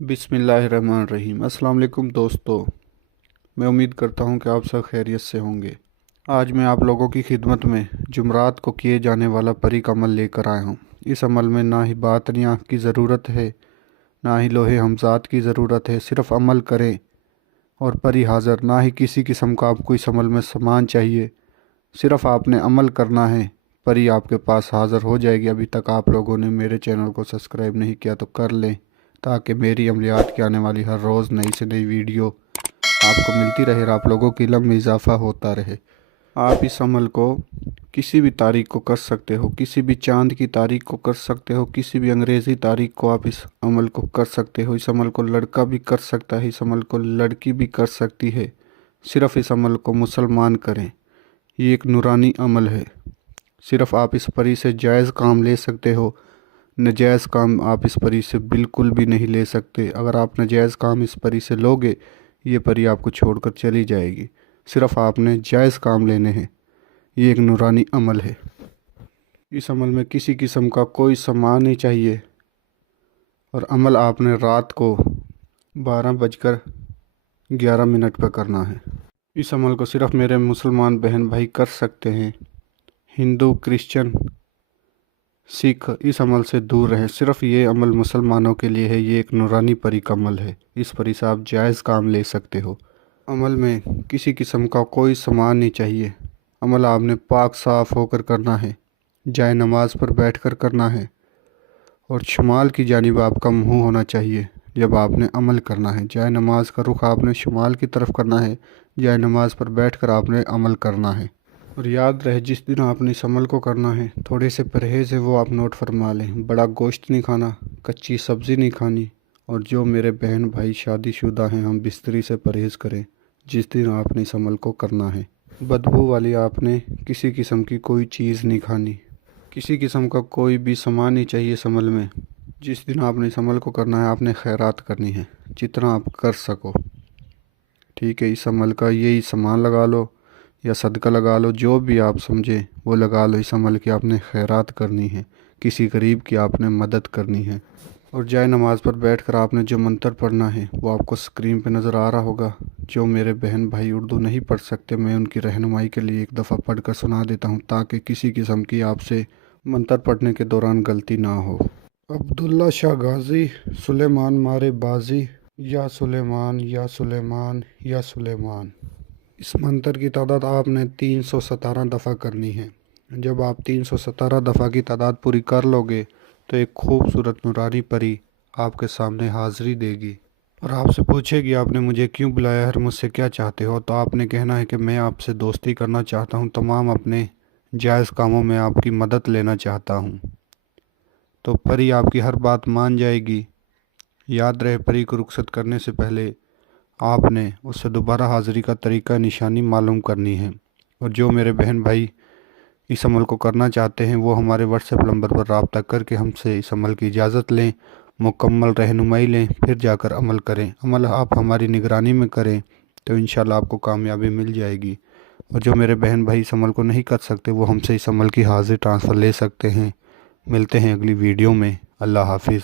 बिस्मिल्लाहिर्रहमानिर्रहीम। अस्सलाम वालेकुम दोस्तों, मैं उम्मीद करता हूँ कि आप सब खैरियत से होंगे। आज मैं आप लोगों की खिदमत में जुमरात को किए जाने वाला परी का अमल लेकर आया हूँ। इस अमल में ना ही बातनियाँ की ज़रूरत है, ना ही लोहे हमजात की ज़रूरत है। सिर्फ़ अमल करें और परी हाज़िर। ना ही किसी किस्म का आपको इस अमल में सामान चाहिए, सिर्फ़ आपने अमल करना है, परी आपके पास हाज़िर हो जाएगी। अभी तक आप लोगों ने मेरे चैनल को सब्सक्राइब नहीं किया तो कर लें, ताकि मेरी अमलियात की आने वाली हर रोज़ नई से नई वीडियो आपको मिलती रहे और आप लोगों के इल्म में इजाफ़ा होता रहे। आप इस अमल को किसी भी तारीख को कर सकते हो, किसी भी चाँद की तारीख को कर सकते हो, किसी भी अंग्रेज़ी तारीख को आप इस अमल को कर सकते हो। इस अमल को लड़का भी कर सकता है, इस अमल को लड़की भी कर सकती है। सिर्फ़ इस अमल को मुसलमान करें। ये एक नूरानी अमल है। सिर्फ़ आप इस परी से जायज़ काम ले सकते हो, नजायज़ काम आप इस परी से बिल्कुल भी नहीं ले सकते। अगर आप नजायज़ काम इस परी से लोगे, ये परी आपको छोड़कर चली जाएगी। सिर्फ़ आपने जायज़ काम लेने हैं। ये एक नूरानी अमल है। इस अमल में किसी किस्म का कोई सामान नहीं चाहिए और अमल आपने रात को 12:11 पर करना है। इस अमल को सिर्फ़ मेरे मुसलमान बहन भाई कर सकते हैं। हिंदू, क्रिश्चियन, सिख इस अमल से दूर रहें। सिर्फ़ ये अमल मुसलमानों के लिए है। ये एक नूरानी परी का अमल है। इस परी से आप जायज़ काम ले सकते हो। अमल में किसी किस्म का कोई सामान नहीं चाहिए। अमल आपने पाक साफ़ होकर करना है, जाए नमाज पर बैठकर करना है और शुमाल की जानिब आपका मुँह होना चाहिए जब आपने अमल करना है। जाए नमाज का रुख आपने शुमाल की तरफ करना है, जाए नमाज पर बैठकर आपने अमल करना है। और याद रहे, जिस दिन आपने इस अमल को करना है, थोड़े से परहेज़ है वो आप नोट फरमा लें। बड़ा गोश्त नहीं खाना, कच्ची सब्ज़ी नहीं खानी, और जो मेरे बहन भाई शादीशुदा हैं, हम बिस्तरी से परहेज़ करें जिस दिन आपने इस अमल को करना है। बदबू वाली आपने किसी किस्म की कोई चीज़ नहीं खानी, किसी किस्म का कोई भी सामान नहीं चाहिए इस अमल में। जिस दिन आपने इस अमल को करना है, आपने खैरात करनी है जितना आप कर सको। ठीक है, इस अमल का यही सामान लगा लो या सदका लगा लो, जो भी आप समझे वो लगा लो। इस अमल की आपने खैरात करनी है, किसी गरीब की आपने मदद करनी है। और जाए नमाज़ पर बैठकर आपने जो मंत्र पढ़ना है वो आपको स्क्रीन पे नज़र आ रहा होगा। जो मेरे बहन भाई उर्दू नहीं पढ़ सकते, मैं उनकी रहनुमाई के लिए एक दफ़ा पढ़ कर सुना देता हूँ, ताकि किसी किस्म की आपसे मंत्र पढ़ने के दौरान गलती ना हो। अब्दुल्ला शाह गाज़ी, सुलेमान मारे बाजी, या सुलेमान या सुलेमान या सुलेमान। इस मंत्र की तादाद आपने 317 दफ़ा करनी है। जब आप 317 दफ़ा की तादाद पूरी कर लोगे तो एक खूबसूरत नूरानी परी आपके सामने हाज़िरी देगी और आपसे पूछेगी, आपने मुझे क्यों बुलाया है, मुझसे क्या चाहते हो। तो आपने कहना है कि मैं आपसे दोस्ती करना चाहता हूँ, तमाम अपने जायज़ कामों में आपकी मदद लेना चाहता हूँ। तो परी आपकी हर बात मान जाएगी। याद रहे, परी को रुखसत करने से पहले आपने उससे दोबारा हाज़िरी का तरीका निशानी मालूम करनी है। और जो मेरे बहन भाई इस अमल को करना चाहते हैं, वो हमारे व्हाट्सएप नंबर पर रब्ता करके हमसे इस अमल की इजाज़त लें, मुकम्मल रहनुमाई लें, फिर जाकर अमल करें। अमल आप हमारी निगरानी में करें तो इंशाल्लाह आपको कामयाबी मिल जाएगी। और जो मेरे बहन भाई इस अमल को नहीं कर सकते, वो हमसे इस अमल की हाज़िर ट्रांसफ़र ले सकते हैं। मिलते हैं अगली वीडियो में। अल्लाह हाफिज़।